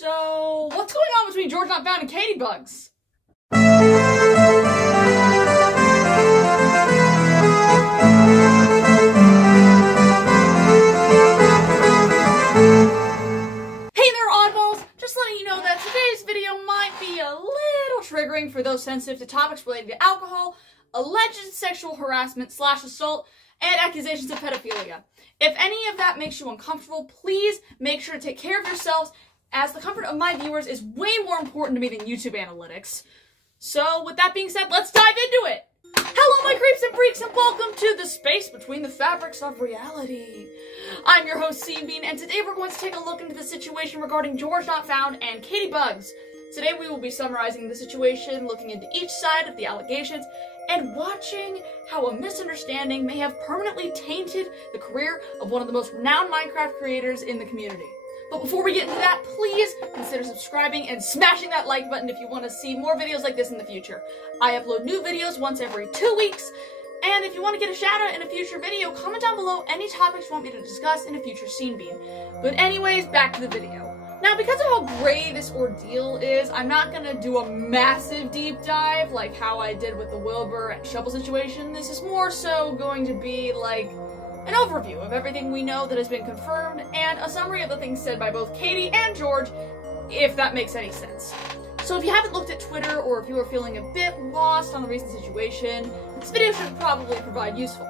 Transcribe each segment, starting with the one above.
So, what's going on between George Not Found and Katie Bugs? Hey there, oddballs! Just letting you know that today's video might be a little triggering for those sensitive to topics related to alcohol, alleged sexual harassment / assault, and accusations of pedophilia. If any of that makes you uncomfortable, please make sure to take care of yourselves, as the comfort of my viewers is way more important to me than YouTube analytics. So, with that being said, let's dive into it! Hello, my creeps and freaks, and welcome to the space between the fabrics of reality. I'm your host, Bean, and today we're going to take a look into the situation regarding George Not Found and Katie Bugs. Today we will be summarizing the situation, looking into each side of the allegations, and watching how a misunderstanding may have permanently tainted the career of one of the most renowned Minecraft creators in the community. But before we get into that, please consider subscribing and smashing that like button if you want to see more videos like this in the future. I upload new videos once every 2 weeks, and if you want to get a shout out in a future video, comment down below any topics you want me to discuss in a future Scene Bean. But anyways, back to the video. Now, because of how gray this ordeal is, I'm not gonna do a massive deep dive like how I did with the Wilbur and Shovel situation. This is more so going to be like an overview of everything we know that has been confirmed, and a summary of the things said by both Katie and George, if that makes any sense. So if you haven't looked at Twitter, or if you are feeling a bit lost on the recent situation, this video should probably provide useful.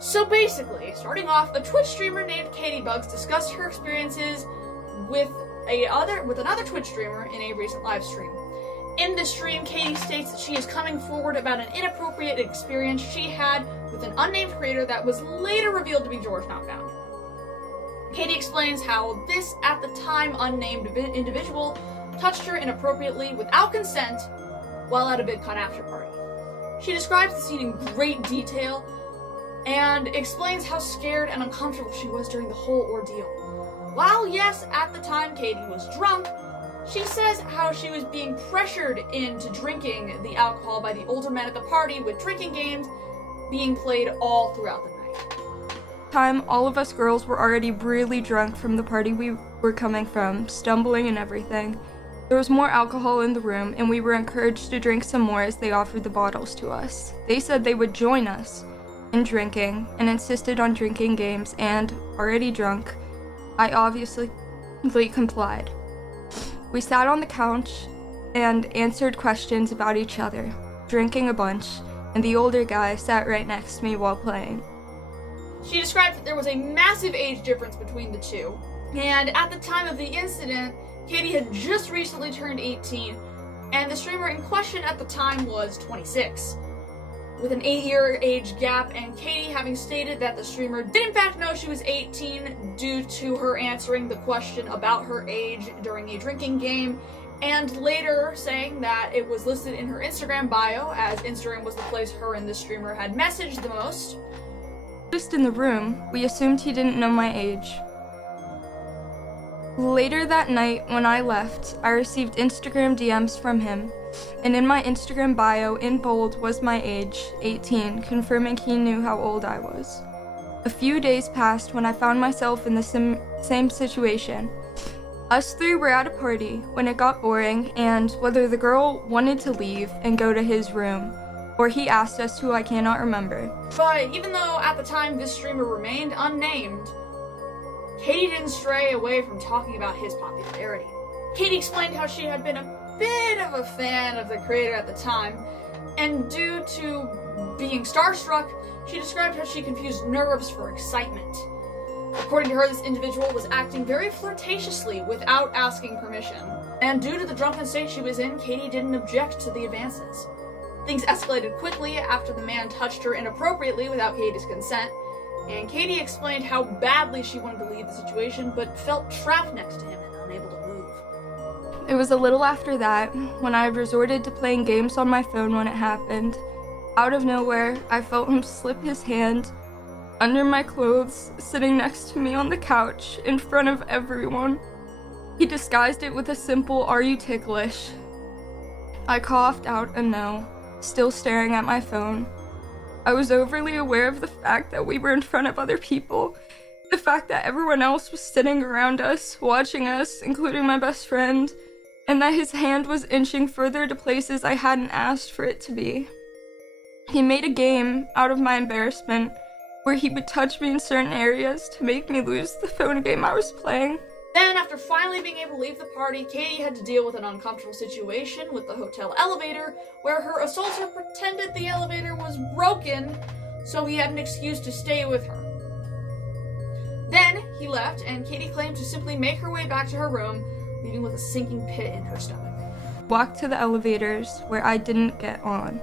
So basically, starting off, a Twitch streamer named Katie Bugs discussed her experiences with another Twitch streamer in a recent live stream. In this stream, Katie states that she is coming forward about an inappropriate experience she had with an unnamed creator that was later revealed to be George Not Found. Katie explains how this, at the time unnamed individual, touched her inappropriately without consent while at a VidCon after party. She describes the scene in great detail and explains how scared and uncomfortable she was during the whole ordeal. While yes, at the time Katie was drunk, she says how she was being pressured into drinking the alcohol by the older men at the party, with drinking games being played all throughout the night. All of us girls were already really drunk from the party we were coming from, stumbling and everything. There was more alcohol in the room, and we were encouraged to drink some more as they offered the bottles to us. They said they would join us in drinking and insisted on drinking games, and, already drunk, I obviously complied. We sat on the couch and answered questions about each other, drinking a bunch, and the older guy sat right next to me while playing. She described that there was a massive age difference between the two, and at the time of the incident, Katie had just recently turned 18, and the streamer in question at the time was 26. With an 8-year age gap, and Katie having stated that the streamer did in fact know she was 18 due to her answering the question about her age during a drinking game, and later saying that it was listed in her Instagram bio, as Instagram was the place her and the streamer had messaged the most. Just in the room, we assumed he didn't know my age. Later that night, when I left, I received Instagram DMs from him, and in my Instagram bio, in bold, was my age, 18, confirming he knew how old I was. A few days passed when I found myself in the same situation. Us three were at a party when it got boring, and whether the girl wanted to leave and go to his room, or he asked us who I cannot remember. But even though at the time this streamer remained unnamed, Katie didn't stray away from talking about his popularity. Katie explained how she had been a bit of a fan of the creator at the time, and due to being starstruck, she described how she confused nerves for excitement. According to her, this individual was acting very flirtatiously without asking permission, and due to the drunken state she was in, Katie didn't object to the advances. Things escalated quickly after the man touched her inappropriately without Katie's consent, and Katie explained how badly she wanted to leave the situation, but felt trapped next to him and unable to move. It was a little after that, when I resorted to playing games on my phone when it happened. Out of nowhere, I felt him slip his hand under my clothes, sitting next to me on the couch, in front of everyone. He disguised it with a simple, "Are you ticklish?" I coughed out a no, still staring at my phone. I was overly aware of the fact that we were in front of other people, The fact that everyone else was sitting around us, watching us, including my best friend, and that his hand was inching further to places I hadn't asked for it to be. He made a game out of my embarrassment, where he would touch me in certain areas to make me lose the phone game I was playing. Then, after finally being able to leave the party, Katie had to deal with an uncomfortable situation with the hotel elevator, where her assaulter pretended the elevator was broken, so he had an excuse to stay with her. Then, he left, and Katie claimed to simply make her way back to her room, leaving with a sinking pit in her stomach. Walked to the elevators, where I didn't get on.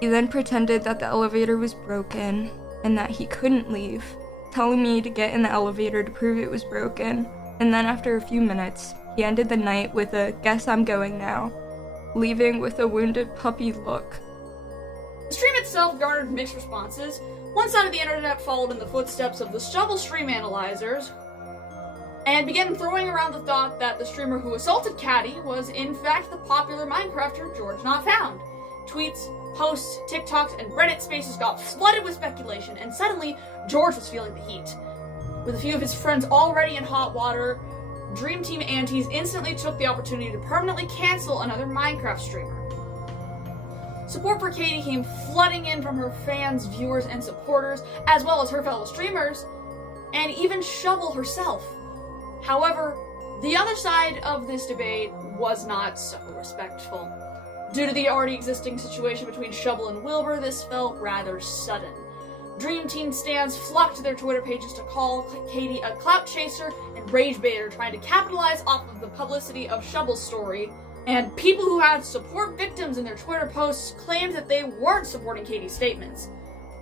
He then pretended that the elevator was broken, and that he couldn't leave, telling me to get in the elevator to prove it was broken. And then after a few minutes, he ended the night with a "guess I'm going now," leaving with a wounded puppy look. The stream itself garnered mixed responses. One side of the internet followed in the footsteps of the Stubble stream analyzers, and began throwing around the thought that the streamer who assaulted Caddy was in fact the popular Minecrafter George Not Found. Tweets, posts, TikToks, and Reddit spaces got flooded with speculation, and suddenly, George was feeling the heat. With a few of his friends already in hot water, Dream Team Antis instantly took the opportunity to permanently cancel another Minecraft streamer. Support for Katie came flooding in from her fans, viewers, and supporters, as well as her fellow streamers, and even Shovel herself. However, the other side of this debate was not so respectful. Due to the already existing situation between Shovel and Wilbur, this felt rather sudden. Dream Team stans flocked to their Twitter pages to call Katie a clout chaser and rage baiter, trying to capitalize off of the publicity of Shovel's story. And people who had support victims in their Twitter posts claimed that they weren't supporting Katie's statements.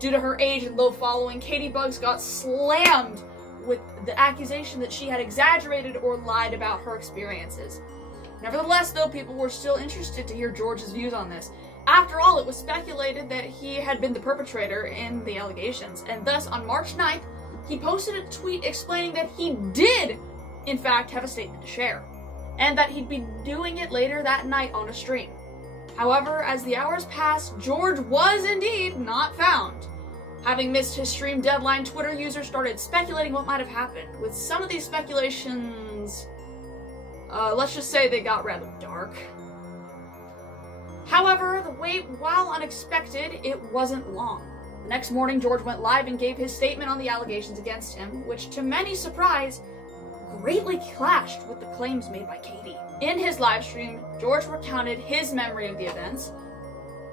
Due to her age and low following, Katie Bugs got slammed with the accusation that she had exaggerated or lied about her experiences. Nevertheless, though, people were still interested to hear George's views on this. After all, it was speculated that he had been the perpetrator in the allegations, and thus, on March 9th, he posted a tweet explaining that he did, in fact, have a statement to share, and that he'd be doing it later that night on a stream. However, as the hours passed, George was indeed not found. Having missed his stream deadline, Twitter users started speculating what might have happened. With some of these speculations, let's just say they got rather dark. However, the wait, while unexpected, it wasn't long. The next morning, George went live and gave his statement on the allegations against him, which, to many surprise, greatly clashed with the claims made by Katie. In his live stream, George recounted his memory of the events,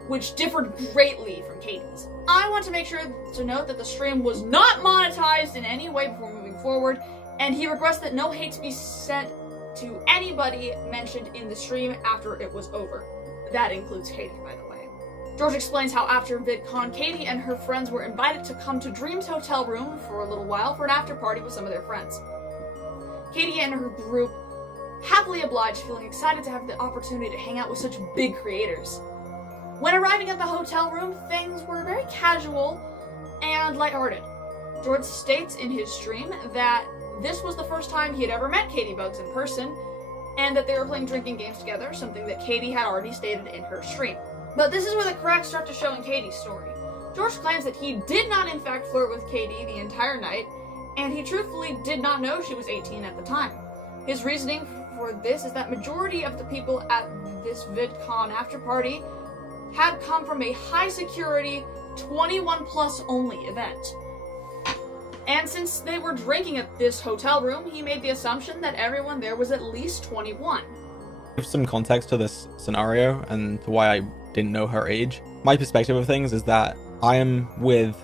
which differed greatly from Katie's. I want to make sure to note that the stream was not monetized in any way before moving forward, and he requests that no hate be sent to anybody mentioned in the stream after it was over. That includes Katie, by the way. George explains how after VidCon, Katie and her friends were invited to come to Dream's hotel room for a little while for an after party with some of their friends. Katie and her group happily obliged, feeling excited to have the opportunity to hang out with such big creators. When arriving at the hotel room, things were very casual and lighthearted. George states in his stream that this was the first time he had ever met Katie Bugs in person, and that they were playing drinking games together, something that Katie had already stated in her stream. But this is where the cracks start to show in Katie's story. George claims that he did not in fact flirt with Katie the entire night, and he truthfully did not know she was 18 at the time. His reasoning for this is that majority of the people at this VidCon after party had come from a high security 21 plus only event. And since they were drinking at this hotel room, he made the assumption that everyone there was at least 21. Give some context to this scenario and to why I didn't know her age. My perspective of things is that I am with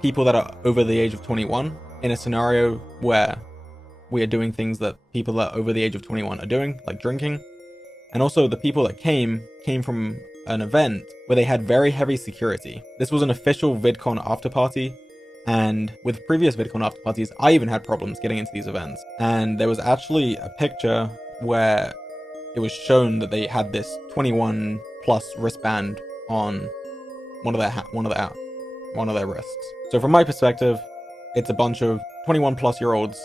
people that are over the age of 21 in a scenario where we are doing things that people that are over the age of 21 are doing, like drinking. And also the people that came from an event where they had very heavy security. This was an official VidCon after party. And with previous VidCon after parties, I even had problems getting into these events. And there was actually a picture where it was shown that they had this 21 plus wristband on one of their wrists. So from my perspective, it's a bunch of 21 plus year olds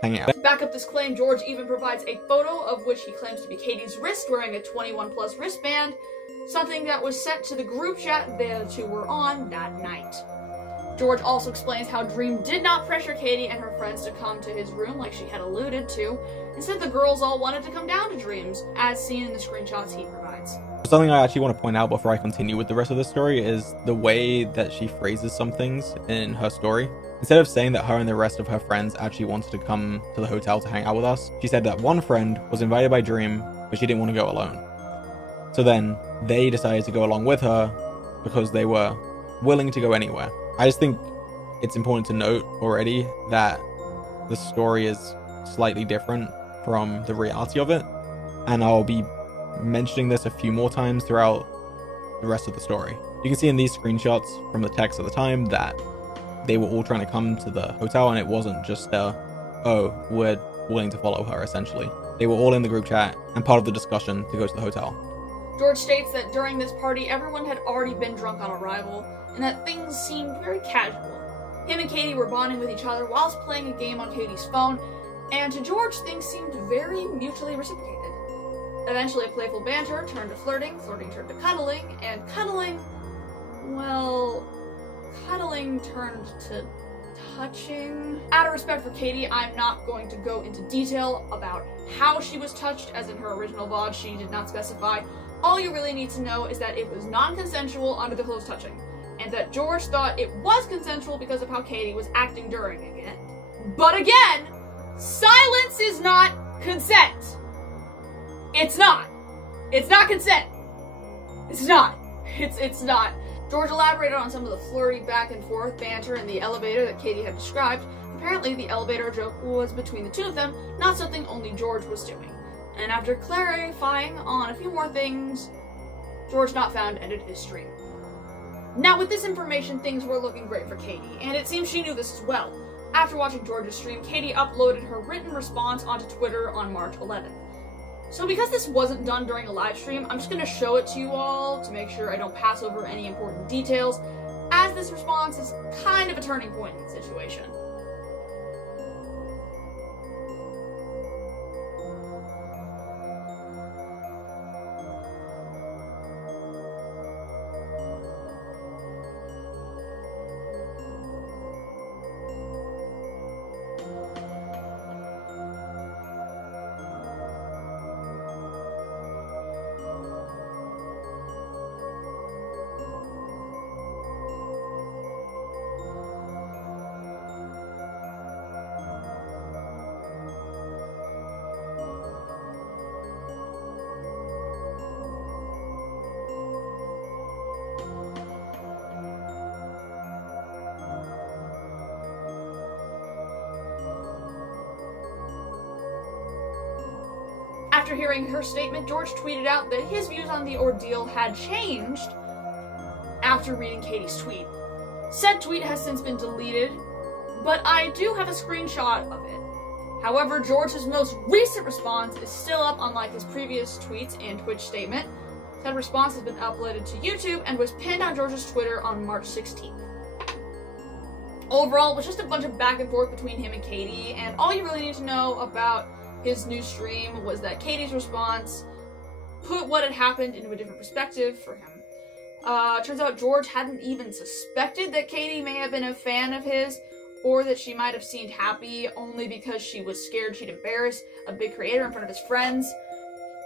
hanging out. To back up this claim, George even provides a photo of which he claims to be Katie's wrist wearing a 21 plus wristband, something that was sent to the group chat the two were on that night. George also explains how Dream did not pressure Katie and her friends to come to his room like she had alluded to. Instead, the girls all wanted to come down to Dream's, as seen in the screenshots he provides. Something I actually want to point out before I continue with the rest of the story is the way that she phrases some things in her story. Instead of saying that her and the rest of her friends actually wanted to come to the hotel to hang out with us, she said that one friend was invited by Dream, but she didn't want to go alone. So then, they decided to go along with her because they were willing to go anywhere. I just think it's important to note already that the story is slightly different from the reality of it, and I'll be mentioning this a few more times throughout the rest of the story. You can see in these screenshots from the text at the time that they were all trying to come to the hotel, and it wasn't just oh, we're willing to follow her, essentially. They were all in the group chat and part of the discussion to go to the hotel. George states that during this party, everyone had already been drunk on arrival, and that things seemed very casual. Him and Katie were bonding with each other whilst playing a game on Katie's phone, and to George, things seemed very mutually reciprocated. Eventually, a playful banter turned to flirting, flirting turned to cuddling, and cuddling, well, cuddling turned to touching. Out of respect for Katie, I'm not going to go into detail about how she was touched, as in her original VOD, she did not specify. All you really need to know is that it was non-consensual under the close touching, and that George thought it was consensual because of how Katie was acting during it. But again, silence is not consent. It's not. It's not consent. It's not. It's not. George elaborated on some of the flirty back and forth banter in the elevator that Katie had described. Apparently, the elevator joke was between the two of them, not something only George was doing. And after clarifying on a few more things, George Not Found ended his stream. Now, with this information, things were looking great for Katie, and it seems she knew this as well. After watching George's stream, Katie uploaded her written response onto Twitter on March 11th. So because this wasn't done during a live stream, I'm just going to show it to you all to make sure I don't pass over any important details, as this response is kind of a turning point in the situation. After hearing her statement, George tweeted out that his views on the ordeal had changed after reading Katie's tweet. Said tweet has since been deleted, but I do have a screenshot of it. However, George's most recent response is still up, unlike his previous tweets and Twitch statement. Said response has been uploaded to YouTube and was pinned on George's Twitter on March 16th. Overall, it was just a bunch of back and forth between him and Katie, and all you really need to know about his new stream was that Katie's response put what had happened into a different perspective for him. Turns out George hadn't even suspected that Katie may have been a fan of his, or that she might have seemed happy only because she was scared she'd embarrass a big creator in front of his friends.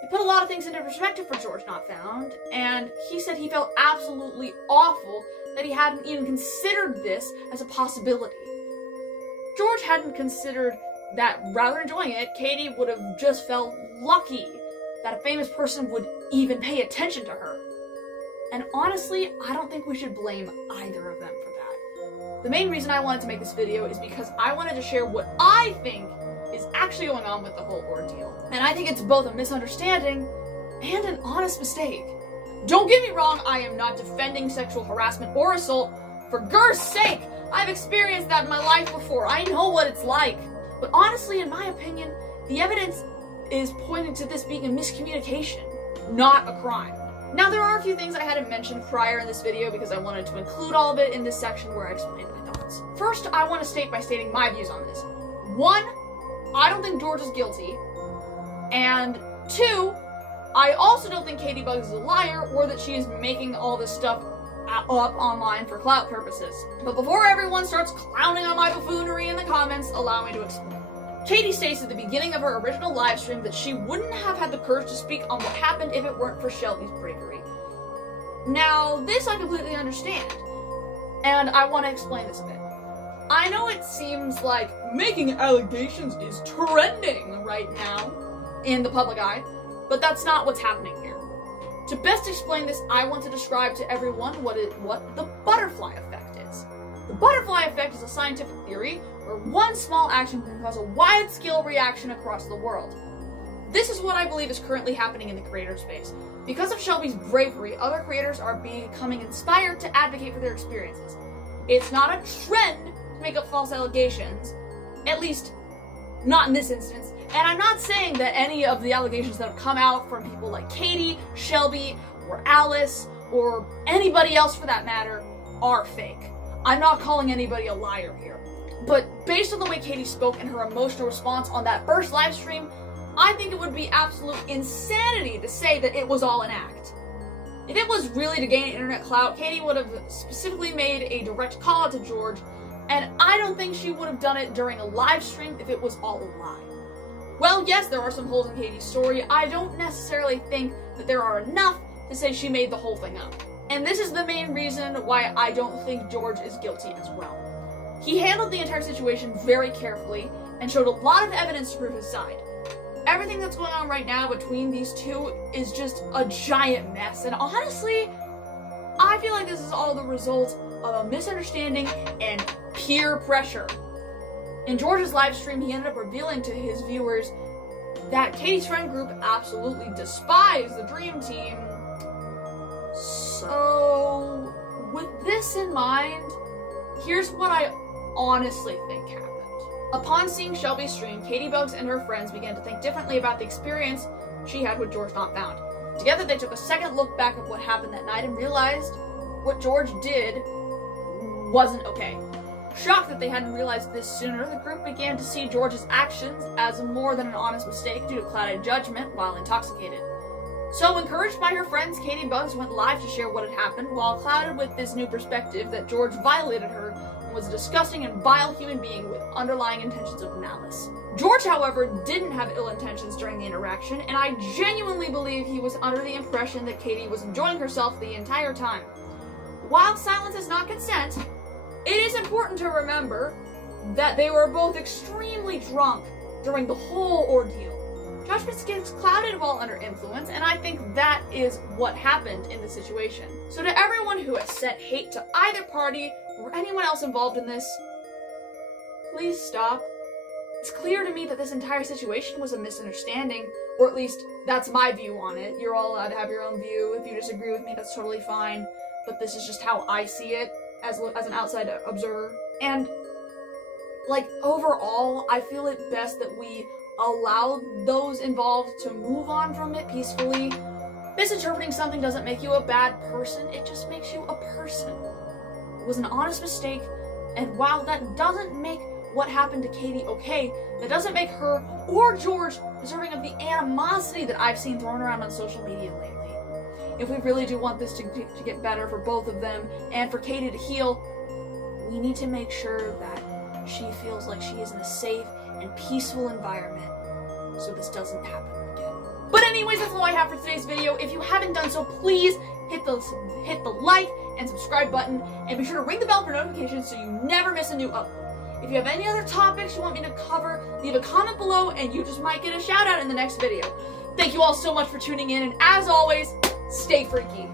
It put a lot of things into perspective for George Not Found, and he said he felt absolutely awful that he hadn't even considered this as a possibility. George hadn't considered that rather than enjoying it, Katie would have just felt lucky that a famous person would even pay attention to her. And honestly, I don't think we should blame either of them for that. The main reason I wanted to make this video is because I wanted to share what I think is actually going on with the whole ordeal. And I think it's both a misunderstanding and an honest mistake. Don't get me wrong, I am not defending sexual harassment or assault. For Gur's sake, I've experienced that in my life before. I know what it's like. But honestly, in my opinion, the evidence is pointing to this being a miscommunication, not a crime. Now, there are a few things I hadn't mentioned prior in this video because I wanted to include all of it in this section where I explained my thoughts. First, I want to state by stating my views on this. 1, I don't think George is guilty. And 2, I also don't think Katie Bugs is a liar or that she is making all this stuff up online for clout purposes. But before everyone starts clowning on my buffoonery in the comments, allow me to explain. Katie states at the beginning of her original livestream that she wouldn't have had the courage to speak on what happened if it weren't for Shelby's bravery. Now, this I completely understand, and I want to explain this a bit. I know it seems like making allegations is trending right now in the public eye, but that's not what's happening here. To best explain this, I want to describe to everyone what the butterfly effect is. The butterfly effect is a scientific theory where one small action can cause a wide-scale reaction across the world. This is what I believe is currently happening in the creator space. Because of Shelby's bravery, other creators are becoming inspired to advocate for their experiences. It's not a trend to make up false allegations, at least not in this instance. And I'm not saying that any of the allegations that have come out from people like Katie, Shelby, or Alice, or anybody else for that matter, are fake. I'm not calling anybody a liar here. But based on the way Katie spoke and her emotional response on that first live stream, I think it would be absolute insanity to say that it was all an act. If it was really to gain internet clout, Katie would have specifically made a direct call out to George, and I don't think she would have done it during a live stream if it was all a lie. Well, yes, there are some holes in Katie's story. I don't necessarily think that there are enough to say she made the whole thing up. And this is the main reason why I don't think George is guilty as well. He handled the entire situation very carefully and showed a lot of evidence to prove his side. Everything that's going on right now between these two is just a giant mess, and honestly, I feel like this is all the result of a misunderstanding and peer pressure. In George's live stream, he ended up revealing to his viewers that Katie's friend group absolutely despised the Dream Team. So, with this in mind, here's what I honestly think happened. Upon seeing Shelby's stream, Katie Bugs and her friends began to think differently about the experience she had with George Not Found. Together, they took a second look back at what happened that night and realized what George did wasn't okay. Shocked that they hadn't realized this sooner, the group began to see George's actions as more than an honest mistake due to clouded judgment while intoxicated. So, encouraged by her friends, Katie Bugs went live to share what had happened, while clouded with this new perspective that George violated her and was a disgusting and vile human being with underlying intentions of malice. George, however, didn't have ill intentions during the interaction, and I genuinely believe he was under the impression that Katie was enjoying herself the entire time. While silence is not consent, it is important to remember that they were both extremely drunk during the whole ordeal. Judgment gets clouded while under influence, and I think that is what happened in this situation. So to everyone who has set hate to either party or anyone else involved in this, please stop. It's clear to me that this entire situation was a misunderstanding, or at least that's my view on it. You're all allowed to have your own view. If you disagree with me, that's totally fine, but this is just how I see it as an outside observer. And, like, overall, I feel it best that we allow those involved to move on from it peacefully. Misinterpreting something doesn't make you a bad person, it just makes you a person. It was an honest mistake, and while that doesn't make what happened to Katie okay, that doesn't make her or George deserving of the animosity that I've seen thrown around on social media lately. If we really do want this to get better for both of them, and for Katie to heal, we need to make sure that she feels like she is in a safe and peaceful environment, so this doesn't happen again. But anyways, that's all I have for today's video. If you haven't done so, please hit the like and subscribe button, and be sure to ring the bell for notifications so you never miss a new upload. If you have any other topics you want me to cover, leave a comment below and you just might get a shout out in the next video. Thank you all so much for tuning in, and as always, stay freaky.